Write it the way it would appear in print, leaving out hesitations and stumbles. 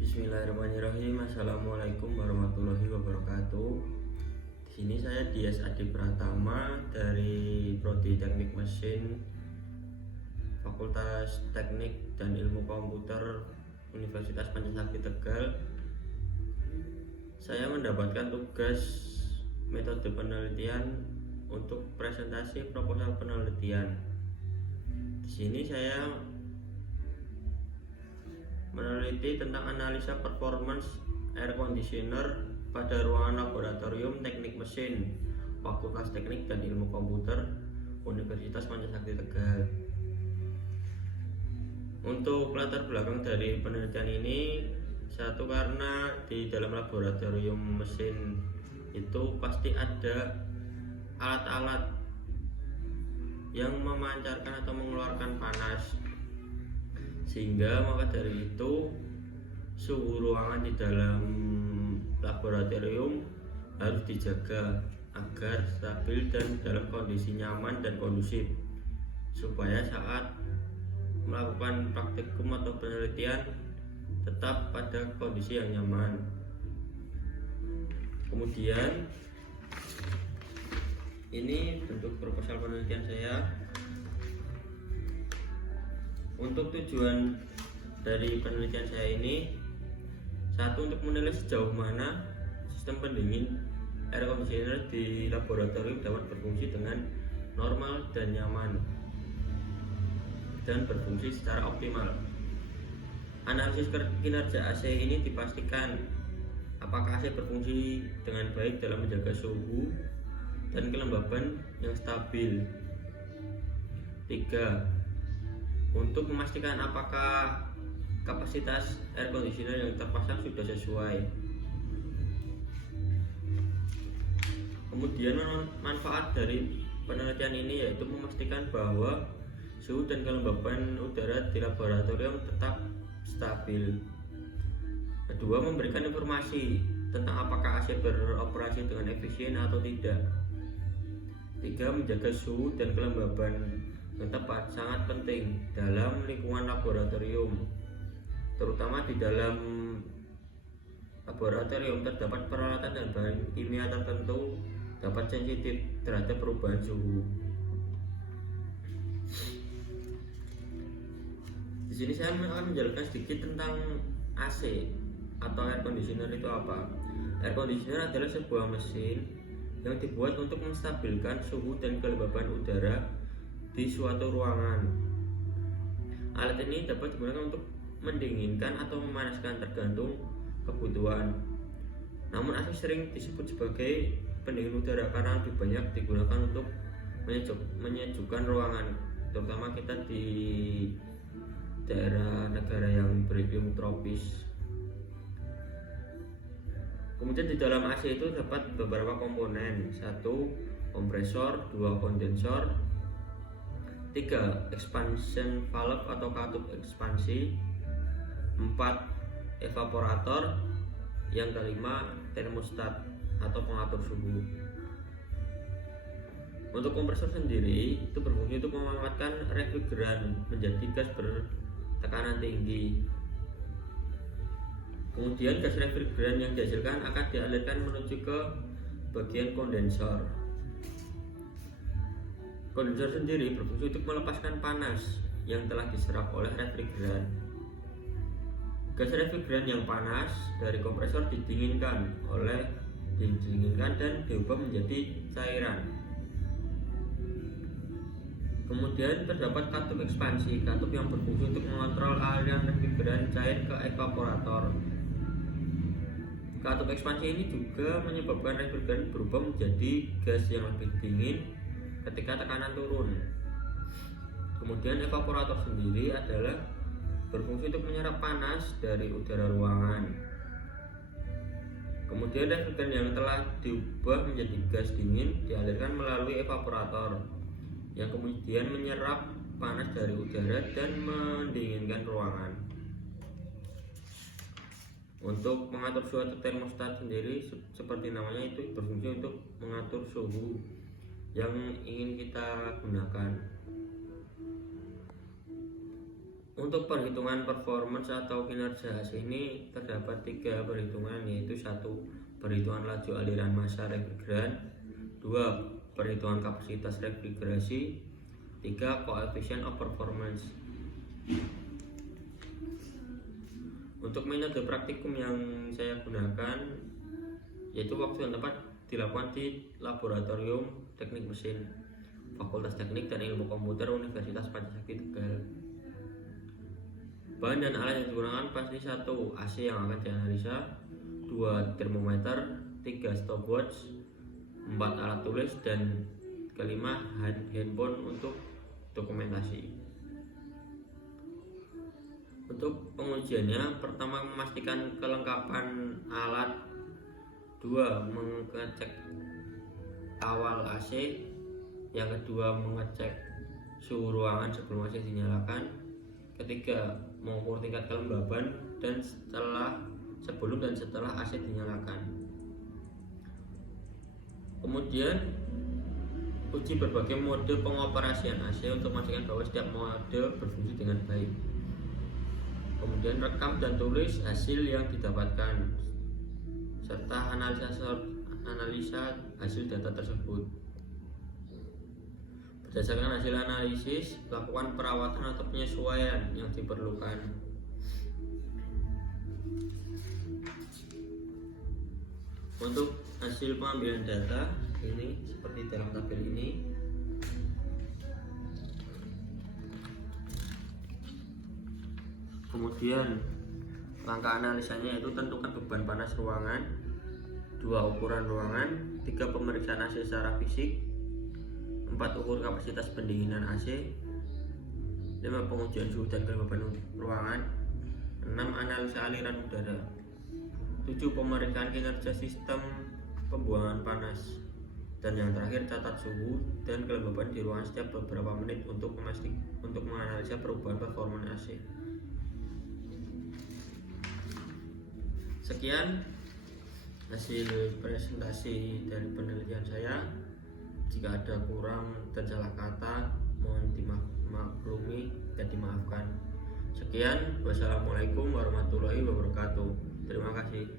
Bismillahirrahmanirrahim. Assalamualaikum warahmatullahi wabarakatuh. Di sini saya Dias Adi Pratama dari Prodi Teknik Mesin Fakultas Teknik dan Ilmu Komputer Universitas Pancasakti Tegal. Saya mendapatkan tugas metode penelitian untuk presentasi proposal penelitian. Di sini saya meneliti tentang analisa performance air conditioner pada ruangan laboratorium teknik mesin Fakultas Teknik dan Ilmu Komputer Universitas Pancasakti Tegal. Untuk latar belakang dari penelitian ini, satu, karena di dalam laboratorium mesin itu pasti ada alat-alat yang memancarkan atau mengeluarkan panas, sehingga maka dari itu suhu ruangan di dalam laboratorium harus dijaga agar stabil dan dalam kondisi nyaman dan kondusif, supaya saat melakukan praktikum atau penelitian tetap pada kondisi yang nyaman. Kemudian ini bentuk proposal penelitian saya. Untuk tujuan dari penelitian saya ini, satu, untuk menilai sejauh mana sistem pendingin air conditioner di laboratorium dapat berfungsi dengan normal dan nyaman dan berfungsi secara optimal. Analisis kinerja AC ini dipastikan apakah AC berfungsi dengan baik dalam menjaga suhu dan kelembaban yang stabil. 3, untuk memastikan apakah kapasitas air conditioner yang terpasang sudah sesuai. Kemudian manfaat dari penelitian ini yaitu memastikan bahwa suhu dan kelembaban udara di laboratorium tetap stabil. Kedua, memberikan informasi tentang apakah AC beroperasi dengan efisien atau tidak. 3, menjaga suhu dan kelembaban yang tepat sangat penting dalam lingkungan laboratorium, terutama di dalam laboratorium terdapat peralatan dan bahan kimia tertentu dapat sensitif terhadap perubahan suhu. Di sini saya akan menjelaskan sedikit tentang AC atau air conditioner itu apa. Air conditioner adalah sebuah mesin yang dibuat untuk menstabilkan suhu dan kelembaban udara di suatu ruangan. Alat ini dapat digunakan untuk mendinginkan atau memanaskan tergantung kebutuhan. Namun AC sering disebut sebagai pendingin udara karena lebih banyak digunakan untuk menyejukkan ruangan, terutama kita di daerah negara yang beriklim tropis. Kemudian di dalam AC itu dapat beberapa komponen. 1, kompresor. 2, kondensor. 3, expansion valve atau katup ekspansi. 4, evaporator. Yang kelima, termostat atau pengatur suhu. Untuk kompresor sendiri itu berfungsi untuk memanfaatkan refrigeran menjadi gas bertekanan tinggi. Kemudian gas refrigeran yang dihasilkan akan dialirkan menuju ke bagian kondensor. Kondensor sendiri berfungsi untuk melepaskan panas yang telah diserap oleh refrigeran. Gas refrigeran yang panas dari kompresor didinginkan dan diubah menjadi cairan. Kemudian terdapat katup ekspansi, katup yang berfungsi untuk mengontrol aliran refrigeran cair ke evaporator. Katup ekspansi ini juga menyebabkan refrigeran berubah menjadi gas yang lebih dingin ketika tekanan turun. Kemudian evaporator sendiri adalah berfungsi untuk menyerap panas dari udara ruangan. Kemudian refrigeran yang telah diubah menjadi gas dingin dialirkan melalui evaporator yang kemudian menyerap panas dari udara dan mendinginkan ruangan. Untuk mengatur suhu atau termostat sendiri seperti namanya itu berfungsi untuk mengatur suhu yang ingin kita gunakan. Untuk perhitungan performance atau kinerja AC ini terdapat 3 perhitungan, yaitu 1. Perhitungan laju aliran massa refrigeran, 2. Perhitungan kapasitas refrigerasi, 3. Coefficient of performance. Untuk metode praktikum yang saya gunakan yaitu waktu dan tempat dilakukan di Laboratorium Teknik Mesin Fakultas Teknik dan Ilmu Komputer Universitas Pancasakti Tegal. Bahan dan alat yang digunakan pasti 1. AC yang akan dianalisa, 2. Termometer, 3. stopwatch, 4. alat tulis, dan kelima handphone untuk dokumentasi. Untuk pengujiannya, pertama memastikan kelengkapan alat, 2. mengecek awal AC, yang kedua mengecek suhu ruangan sebelum AC dinyalakan, ketiga mengukur tingkat kelembaban dan sebelum dan setelah AC dinyalakan. Kemudian uji berbagai mode pengoperasian AC untuk memastikan bahwa setiap mode berfungsi dengan baik. Kemudian rekam dan tulis hasil yang didapatkan serta analisa hasil data tersebut. Berdasarkan hasil analisis, lakukan perawatan atau penyesuaian yang diperlukan. Untuk hasil pengambilan data ini seperti dalam tabel ini. Kemudian langkah analisanya yaitu tentukan beban panas ruangan, 2. ukuran ruangan, 3. pemeriksaan AC secara fisik, 4. ukur kapasitas pendinginan AC, 5. pengujian suhu dan kelembaban ruangan, 6. analisa aliran udara, 7. pemeriksaan kinerja sistem pembuangan panas, dan yang terakhir catat suhu dan kelembaban di ruangan setiap beberapa menit untuk menganalisa perubahan performa AC. Sekian hasil presentasi dari penelitian saya. Jika ada kurang dan salah kata, mohon dimaklumi dan dimaafkan. Sekian, wassalamualaikum warahmatullahi wabarakatuh. Terima kasih.